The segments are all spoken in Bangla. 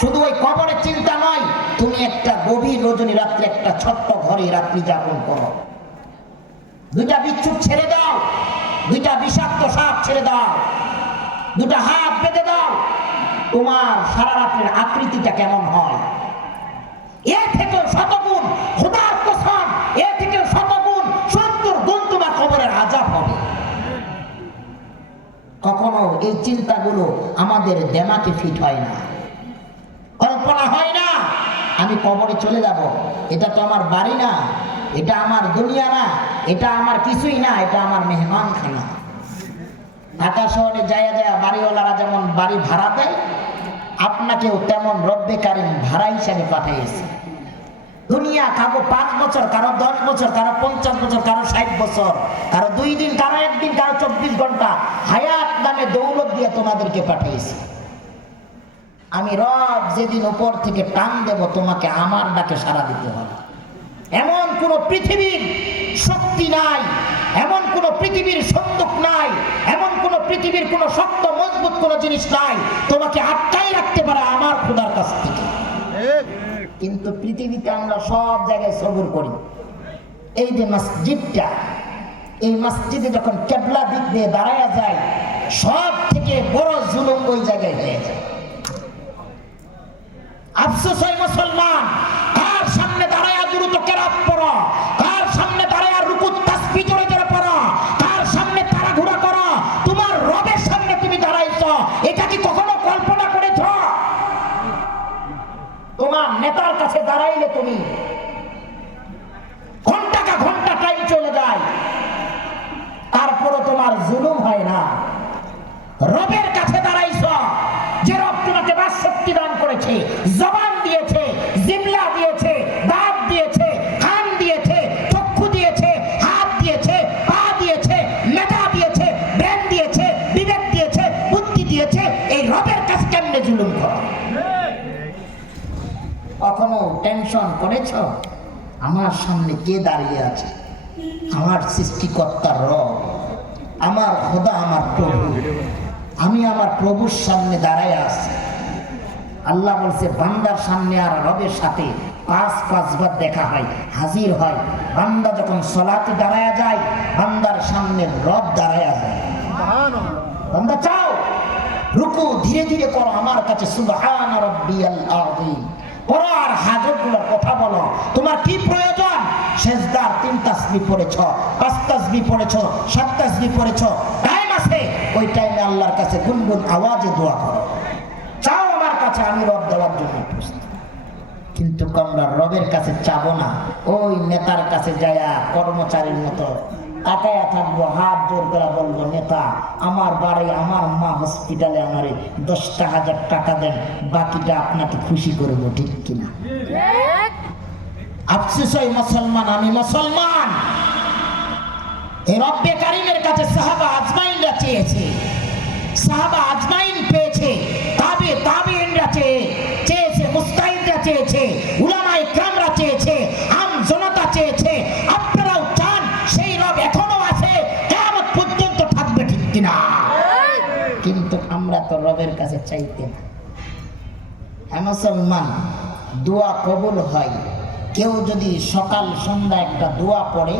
শুধু ওই কবরের চিন্তা নয়, তুমি একটা গভীর রজনী রাত্রে একটা ছোট্ট ঘরে রাত্রি যাপন করো, দুইটা বিচ্ছুর ছেড়ে দাও, দুইটা বিষাক্ত সাপ ছেড়ে দাও, দুটা হাত বেঁধে দাও, তোমার সারা রাত্রের আকৃতিটা কেমন হয়। এর থেকে শতগুণ খোদার কসম, এর থেকে শতগুণ 70 গুণ তোমার কবরের আযাব হবে। কখনো এই চিন্তাগুলো আমাদের দেমাকে ফিট হয় না, কল্পনা হয় না। আমি কবরে চলে যাব, এটা তো আমার বাড়ি না, এটা আমার দুনিয়া না, এটা আমার কিছুই না, এটা আমার মেহমানখানা। ঢাকা শহরে যায় বাড়িওয়ালারা যেমন বাড়ি ভাড়া দেয়, আপনাকেও তেমন রব্বে কারিম ভাড়া হিসাবে পাঠিয়েছে। দুনিয়া কারো 5 বছর, কারো 10 বছর, কারো 50 বছর, কারো 60 বছর, কারো 2 দিন, কারো 1 দিন, কারো 24 ঘন্টা হায়াত নামে দৌলত দিয়ে তোমাদেরকে পাঠিয়েছে। আমি রব যেদিন উপর থেকে টান দেব, তোমাকে আমার ডাকে সাড়া দিতে হবে। এমন কোন পৃথিবীর শক্তি নাই, এমন কোন পৃথিবীর সন্দুক নাই, এমন কোন পৃথিবীর কোন শক্ত মজবুত কোন জিনিস নাই তোমাকে আটকাই রাখতে পারে আমার খোদার কাছ থেকে। কিন্তু পৃথিবীতে আমরা সব জায়গায় সবুর করি। এই যে মসজিদটা, এই মসজিদে যখন কেবলা দিক দিয়ে দাঁড়ায়া যায়, সব থেকে বড় জুলুম ওই জায়গায় হয়ে যায়। আফসোস হয় মুসলমান, কার সামনে দাঁড়ায়া দ্রুত কেরাত পড়ো, কার সামনে দাঁড়ায়া রুকু তাসবিহ জোরে জোরে পড়ো, কার সামনে তাড়াহুড়া করো, তোমার রবের সামনে তুমি দাঁড়াইছো, এটা কি কখনো কল্পনা করেছো? তোমার নেতার কাছে দাঁড়াইলে তুমি ঘন্টা ঘন্টা টাইম চলে যায়, তারপরও তোমার জুলুম হয় না। রবের কাছে দাঁড়াইছো, যে রব তোমাকে বাকশক্তি দান করেছে, জবান দিয়েছে, জিহ্বা দিয়েছে, দাঁত দিয়েছে, কান দিয়েছে, চক্ষু দিয়েছে, হাত দিয়েছে, পা দিয়েছে, মেধা দিয়েছে, ব্রেন দিয়েছে, বিবেক দিয়েছে, বুদ্ধি দিয়েছে, এই রবের কাছে কেমনে জুলুম করো? কখনো টেনশন করেছো আমার সামনে কে দাঁড়িয়ে আছে? আমার সৃষ্টিকর্তার রব, আমার খোদা, আমার প্রভু। আমি আমার প্রভুর সামনে দাঁড়ায় আছি। আল্লাহ বলছে বান্দার সামনে আর রবের সাথে 5 বার দেখা হয়, হাজির হয়। বান্দা যখন সালাতে দাঁড়ায় যায়, বান্দার সামনে রব দাঁড়ায় যায়। বান্দা চাও রুকু ধীরে ধীরে করো, আমার কাছে সুবহান রাব্বিয়াল আযীম পড়ো, আর হাজতগুলোর কথা বলো। তোমার কি প্রয়োজন? সেজদার 3 তাসবিহ পড়েছ, 5 তাসবিহ পড়েছ, 7 তাসবিহ পড়েছ, টাইম আছে, ওই টাইমে আল্লাহর কাছে গুনগুন আওয়াজে দোয়া করো। চাও আমার কাছে, আমি রব দেওয়ার জন্য প্রস্তুত। কিন্তু আমরা রবের কাছে চাবো না, ওই নেতার কাছে যায়া কর্মচারীর মতো তাকায়া থাকবো, হাত জোর করে বলবো, নেতা আমার বাড়ি, আমার মা হসপিটালে, আমারে 10,000 টাকা দেন, বাকিটা আপনাকে খুশি করবো, ঠিক কিনা? আফসোস হয় মুসলমান, আমি মুসলমান। এই রব্বে কারিমের কাছে সাহাবা আজমাইনরা চেয়েছে, সাহাবা আজমাইন পেয়েছে, তাবেঈনরা চেয়েছে, মুস্তাহিদরা চেয়েছে, উলামায়ে কেরামরা চেয়েছে, আম জনতা চেয়েছে। আপনারাও চান, সেই রব এখনো আছে, কিয়ামত পর্যন্ত থাকবে, ঠিক কিনা? কিন্তু আমরা তো রবের কাছে চাইতে না। হ্যাঁ মুসলমান, দোয়া কবুল হয়। কেউ যদি সকাল সন্ধ্যা একটা দোয়া পড়ে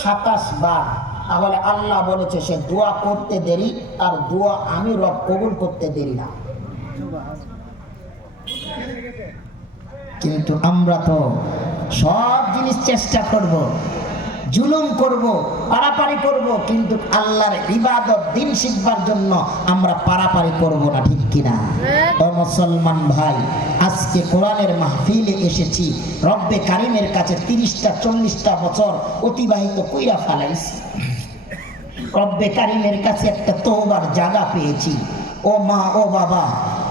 27 বার, তাহলে আল্লাহ বলেছে সে দোয়া করতে দেরি, তার দোয়া আমি রব কবুল করতে দেরি না। কিন্তু আমরা তো সব জিনিস চেষ্টা করব, জুলুম করব, পারাপারি করব, কিন্তু আল্লাহর ইবাদত দিন শিখবার জন্য আমরা পারাপারি করব না, ঠিক কিনা? ও মুসলমান ভাই, আজকে কোরআনের মাহফিলে এসেছি, রব্বে কারিমের কাছে 30টা 40টা বছর অতিবাহিত কইরা ফেলাইছি। রব্বে কারিমের কাছে একটা তওবার জায়গা পেয়েছি। ও মা, ও বাবা,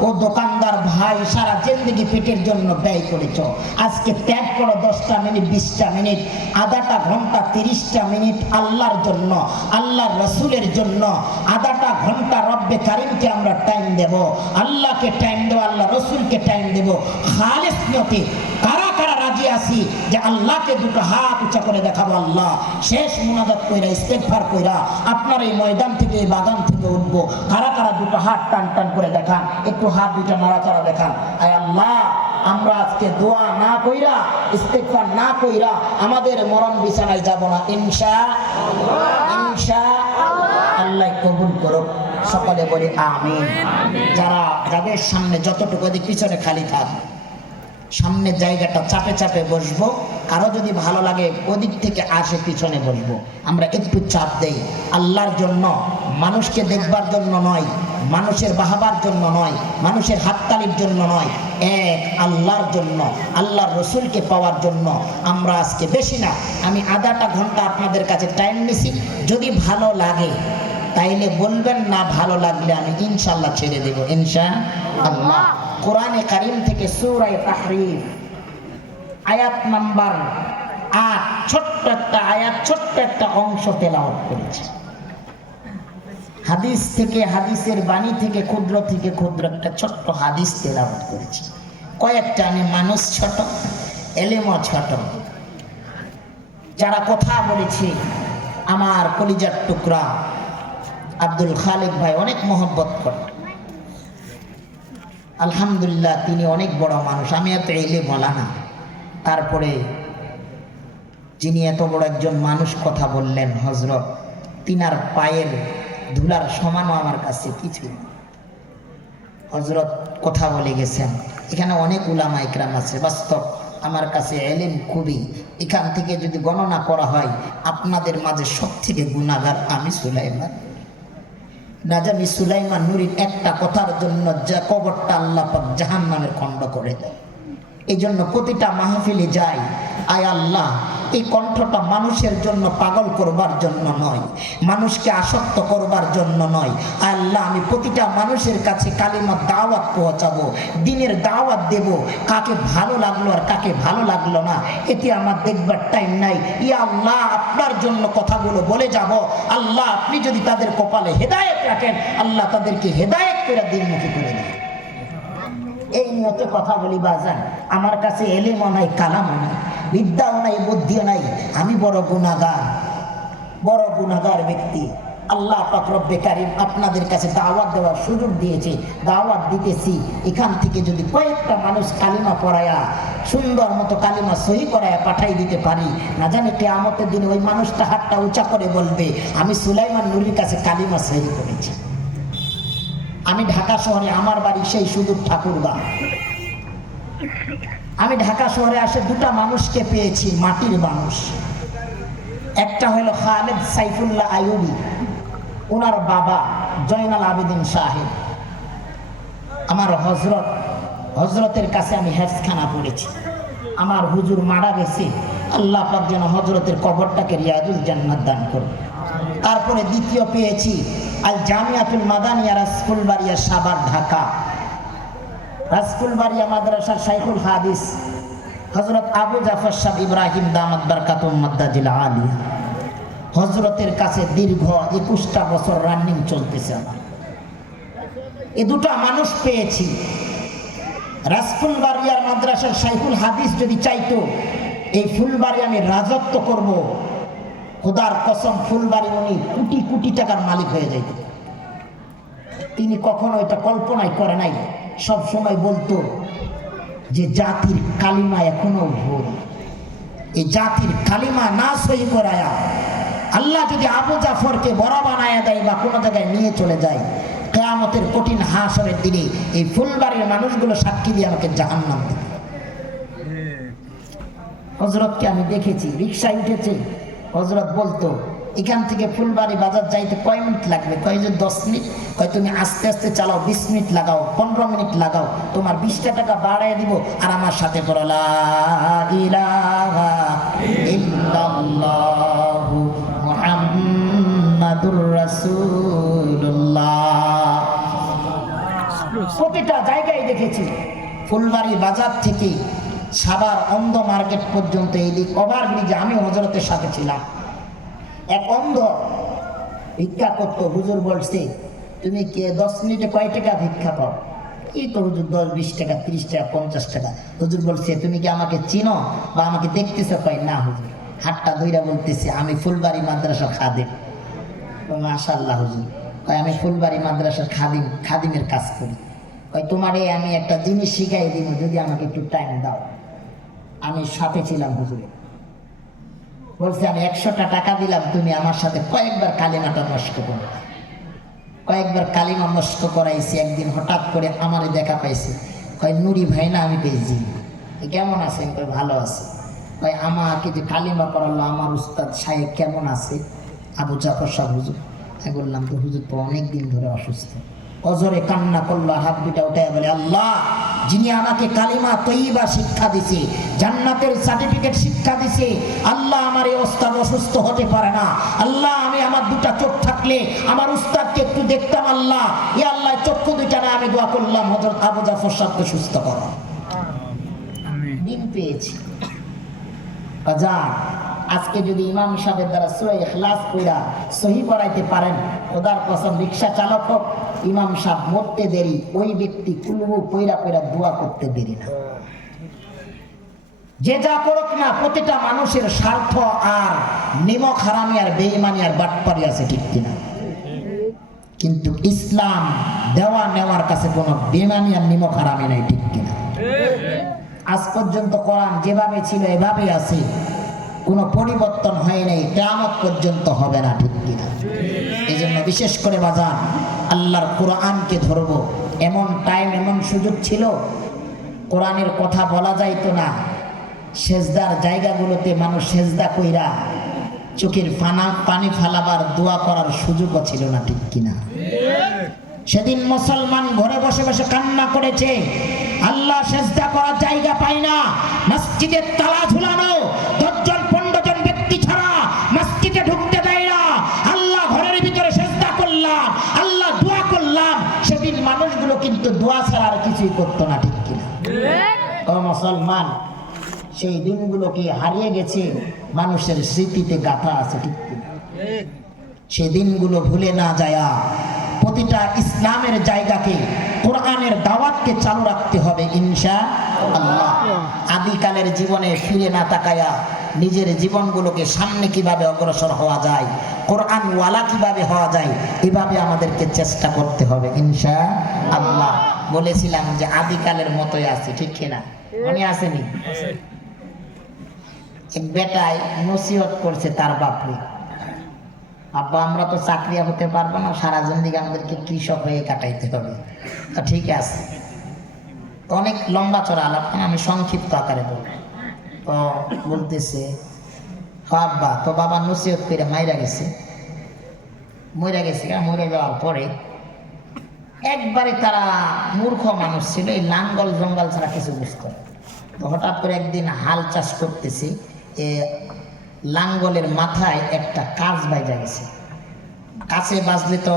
ও দোকানদার ভাই, সারা জিন্দেগি পেটের জন্য ব্যয় করেছ, আজকে ত্যাগ করো 10টা মিনিট, 20টা মিনিট, আধাটা ঘন্টা, 30টা মিনিট আল্লাহর জন্য, আল্লাহর রসুলের জন্য। আধাটা ঘন্টা রব্বে কারিমকে আমরা টাইম দেব, আল্লাহকে টাইম দেব, আল্লাহ রসুলকে টাইম দেব, খালিস নিয়তে। কারা কারা রাজি আছি যে আল্লাহকে দুটো হাত উঁচা করে দেখাবো। আল্লাহ শেষ মুনাজাত কইরা ইস্তেগফার কইরা আপনার এই ময়দান থেকে এই বাগান থেকে উঠবো। কারা কারা দুটো হাত টান টান করে দেখান, একটু হাত দুটা নাড়াচাড়া দেখান। আয় আল্লাহ, আমরা আজকে দোয়া না কইরা ইস্তেগফার না কইরা আমাদের মরণ বিছানায় যাব না ইনশাআল্লাহ। আল্লাহ কবুল করুক। সকলে বলি আমিন। যাদের সামনে যতটুকু দিক পিছনে খালি থাক, সামনের জায়গাটা চাপে চাপে বসবো। কারো যদি ভালো লাগে ওদিক থেকে আসে পিছনে বসবো। আমরা একটু চাপ দেই আল্লাহর জন্য, মানুষকে দেখবার জন্য নয়, মানুষের বাহাবার জন্য নয়, মানুষের হাততালির জন্য নয়, এক আল্লাহর জন্য, আল্লাহর রসুলকে পাওয়ার জন্য। আমরা আজকে বেশি না, আমি আধাটা ঘন্টা আপনাদের কাছে টাইম নিছি। যদি ভালো লাগে তাইলে বলবেন, না ভালো লাগলে আমি ইনশাআল্লাহ ছেড়ে দেব ইনশাআল্লাহ। কোরআনে কারীম থেকে সূরা তাহরীম আয়াত নাম্বার ৮, ছোট্ট একটা আয়াত, ছোট্ট একটা অংশ তেলাওয়াত করেছি। হাদিস থেকে, হাদিসের বাণী থেকে ক্ষুদ্র একটা ছোট্ট হাদিস তেলাওয়াত করেছি। কয়েকটা, আমি মানুষ ছোট, এলেমও ছোট। যারা কথা বলেছি আমার কলিজার টুকরা আব্দুল খালেক ভাই অনেক মহব্বত করে। আলহামদুলিল্লাহ, তিনি অনেক বড় মানুষ। আমি এত এলে বলা না, তারপরে যিনি এত বড় একজন মানুষ কথা বললেন হযরত, তিনার পায়ের ধুলার সমানও আমার কাছে কিছু না। হযরত কথা বলে গেছেন। এখানে অনেক উলামা ইকরাম আছে। বাস্তব আমার কাছে এলেম খুবই। এখান থেকে যদি গণনা করা হয়, আপনাদের মাঝে সব থেকে গুনাহগার আমি সুলাইমান। না জানি সুলাইমান নূরির একটা কথার জন্য যা কবরটা আল্লাহ পাক জাহান্নামের খণ্ড করে দেয়। এই জন্য প্রতিটা মাহফিলে যাই, আয় আল্লাহ, এই কণ্ঠটা মানুষের জন্য পাগল করবার জন্য নয়, মানুষকে আসক্ত করবার জন্য নয়। আয় আল্লাহ, আমি প্রতিটা মানুষের কাছে কালিমার দাওয়াত পৌঁছাবো, দ্বীনের দাওয়াত দেব। কাকে ভালো লাগলো আর কাকে ভালো লাগলো না এতে আমার দেখবার টাইম নাই। ইয়া আল্লাহ, আপনার জন্য কথাগুলো বলে যাব। আল্লাহ, আপনি যদি তাদের কপালে হেদায়েত রাখেন, আল্লাহ তাদেরকে হেদায়েত করে দ্বীনমুখী করে দেন। এই নিয়তে কথা বলি বাজান। আমার কাছে এলেমও নাই, কালামও নাই, বিদ্যাও নাই, বুদ্ধিও নাই। আমি বড় গুনাহগার ব্যক্তি। আল্লাহ পাক রব্বে কারীম আপনাদের কাছে দাওয়াত দেওয়ার সুযোগ দিয়েছে, দাওয়াত দিতেছি। এখান থেকে যদি কয়েকটা মানুষ কালিমা পড়ায়া, সুন্দর মতো কালিমা সহি করায়া পাঠাই দিতে পারি, না জানি কিয়ামতের দিনে ওই মানুষটা হাতটা উঁচা করে বলবে, আমি সুলাইমান নূরির কাছে কালিমা সহি করেছি। আমি ঢাকা শহরে, আমার বাড়ি সেই সুদূর ঠাকুরগাঁ। আমি ঢাকা শহরে আসে দুটা মানুষকে পেয়েছি, মাটির মানুষ। একটা হলো খালেদ সাইফুল্লাহ আইয়ুবী, ওনার বাবা জয়নাল আবেদিন সাহেব। আমার হজরতের কাছে আমি হেফজখানা পড়েছি। আমার হুজুর মারা গেছে, আল্লাহ পাক যেন হজরতের কবরটাকে রিয়াজুল জান্নাত দান করুন। তারপরে দ্বিতীয় পেয়েছি আল জামিয়াতুল মাদানিয়া রাসকুলবাড়িয়া, সাভার, ঢাকা। রাসকুলবাড়িয়া মাদ্রাসার শাইখুল হাদিস হযরত আবু জাফর সাহেব ইব্রাহিম দামাত বারকাতুম মাদ্দাজিল আলিয়া, হযরতের কাছে দীর্ঘ 21টা বছর রানিং চলতেছে আমার। এই দুটো মানুষ পেয়েছি। রাসকুলবাড়িয়ার মাদ্রাসার শাইখুল হাদিস যদি চাইতো এই ফুলবাড়ি আমি রাজত্ব করব, খোদার কসম ফুলবাড়ি উনি কোটি কোটি টাকার মালিক হয়ে যাইত। তিনি কখনো এটা কল্পনাই করে নাই। সব সময় বলতো যে জাতির কালিমা এখনো ভুল, এই জাতির কালিমা না সহি করায়া আল্লাহ যদি আবু জাফরকে বড় বানায়া দেয় বা কোনো জায়গায় নিয়ে চলে যায়, কিয়ামতের কঠিন হাসরের দিনে এই ফুলবাড়ির মানুষগুলো সাক্ষী দিয়ে আমাকে জাহান্নাম দেবে। হযরতকে আমি দেখেছি, রিকশায় উঠেছে, হযরত বলতো এখান থেকে ফুলবাড়ি বাজার যাইতে কয় মিনিট লাগবে? কয় যে 10 মিনিট। কয় তুমি আস্তে আস্তে চালাও, 20 মিনিট লাগাও, 15 মিনিট লাগাও, তোমার 20টা টাকা বাড়ায় দিব। আর আমার সাথে পড়ো লা ইলাহা ইল্লাল্লাহু মুহাম্মাদুর রাসূলুল্লাহ। প্রতিটা জায়গায় দেখেছি। ফুলবাড়ি বাজার থেকে সাভার অন্ধ মার্কেট পর্যন্ত এই দিক ওভারব্রিজে আমি হযরতের সাথে ছিলাম। এক অন্ধ ভিক্ষা করতো। হুজুর বলছে তুমি কে 10 মিনিটে কয় টাকা ভিক্ষা পাও? এই তো হুজুর 10-20 টাকা 30 টাকা 50 টাকা। হুজুর বলছে তুমি কি আমাকে চিনো বা আমাকে দেখতেছো? কয় না হুজুর। হাতটা ধইরা বলতেছে আমি ফুলবাড়ি মাদ্রাসার খাদিম। মাশাআল্লাহ হুজুর। কয় আমি ফুলবাড়ি মাদ্রাসার খাদিমের কাজ করি। কয় তোমারে আমি একটা জিনিস শিখাই দিব যদি আমাকে একটু টাইম দাও। আমি সাথে ছিলাম হুজুরে। বলছে আমি 100টা টাকা দিলাম, তুমি আমার সাথে কয়েকবার কালিমাটা নষ্ট করো। কয়েকবার কালিমা নষ্ট করাইছি। একদিন হঠাৎ করে আমারে দেখা পাইছে। কয় নুরি ভাই না? আমি পেয়েছি। কেমন আছেন? কয় ভালো আছে। কয় আমাকে যে কালিমা পড়ালো আমার উস্তাদ সাহেব কেমন আছে? আবু জাফর সাহেব হুজুর। আমি বললাম তো হুজুর তো অনেকদিন ধরে অসুস্থ। অজরে কান্না করলো, হাত দুটা উঠায় বলে আল্লাহ, যিনি আমাকে কালিমা তৈবা শিক্ষা দিছে, জান্নাতের সার্টিফিকেট শিক্ষা দিছে, আল্লাহ আমার এই ওস্তাদ অসুস্থ হতে পারে না। আল্লাহ আমি আমার দুটা চোখ থাকলে আমার উস্তাদকে একটু দেখতাম। আল্লাহ এ আল্লাহ চক্ষু দুইটা না আমি দোয়া করলাম হযরত আবু জাফর সাহেবকে সুস্থ করো। দিন পেয়েছি। আজকে যদি ইমাম সাহেবের দ্বারা সূরা ইখলাস পড়া সহি করাইতে পারেন, খোদার কসম রিকশা চালক হোক, ইমাম সাহেব মরতে দেরি, ওই ব্যক্তি কুলহু পড়া পড়া দোয়া করতে দেরি না। যে যা করুক না, প্রতিটা মানুষের স্বার্থ আর নিমক হারামি আর বেঈমানি আর বাটপারি আছে, ঠিক কিনা? কিন্তু ইসলাম দেওয়া নেওয়ার কাছে কোনো বেঈমানি আর নিমক হারামি নাই, ঠিক কিনা? আজ পর্যন্ত কোরআন যেভাবে ছিল এভাবেই আছে, কোনো পরিবর্তন হয় নাই, কিয়ামত পর্যন্ত হবে না, ঠিক কিনা? এই জন্য বিশেষ করে বাজান আল্লাহর কোরআনকে ধরব। এমন টাইম এমন সুযোগ ছিল কোরআনের কথা বলা যাইতো না। সেজদার জায়গাগুলোতে মানুষ সেজদা কইরা চোখের পানি ফালাবার দোয়া করার সুযোগও ছিল না, ঠিক কিনা? সেদিন মুসলমান ঘরে বসে বসে কান্না করেছে, আল্লাহ সেজদা করার জায়গা পায় না, মসজিদের তালা ঝুলানো, 10 জন 15 জন ব্যক্তি ছাড়া মসজিদে ঢুকতে দেয় না। আল্লাহ ঘরের ভিতরে সেজদা করলাম, আল্লাহ দোয়া করলাম। সেদিন মানুষগুলো কিন্তু দোয়া ছাড়া আর কিছুই করতো না, ঠিক কিনা? ও মুসলমান, সেই দিনগুলো কি হারিয়ে গেছে? মানুষের স্মৃতিতে গাঁথা আছে, ঠিক কিনা? সেই দিনগুলো ভুলে না যায়া প্রতিটা ইসলামের জায়গাকে, কোরআনের দাওয়াতকে চালু রাখতে হবে ইনশাআল্লাহ। আদিকালের জীবনে ফিরে না তাকায়া নিজের জীবনগুলোকে সামনে কিভাবে অগ্রসর হওয়া যায়, কোরআন ওয়ালা কিভাবে হওয়া যায়, এভাবে আমাদেরকে চেষ্টা করতে হবে ইনশাআল্লাহ। বলেছিলাম যে আদিকালের মতোই আছে, ঠিক কিনা? মনে আসেনি? এক বেটায় নসিহত করছে তার বাপরে, আব্বা আমরা তো চাকরিয়া হতে পারবো না, সারা জিন্দেগি আমাদেরকে কৃষক হয়ে কাটাইতে হবে। তা ঠিক আছে, অনেক লম্বা চড়া আলাপ, আমি সংক্ষিপ্ত আকারে বলব। তো বলতেছে আব্বা তো বাবা নসিহত করে মরে গেছে। মরে যাওয়ার পরে একবারে তারা মূর্খ মানুষ ছিল, এই লাঙ্গল জঙ্গল ছাড়া কিছু বুঝতো না। তো হঠাৎ করে একদিন হাল চাষ করতেছি, লাঙ্গলের মাথায় একটা কাঁচ বাইজা গেছে। কাছে বাজলে তো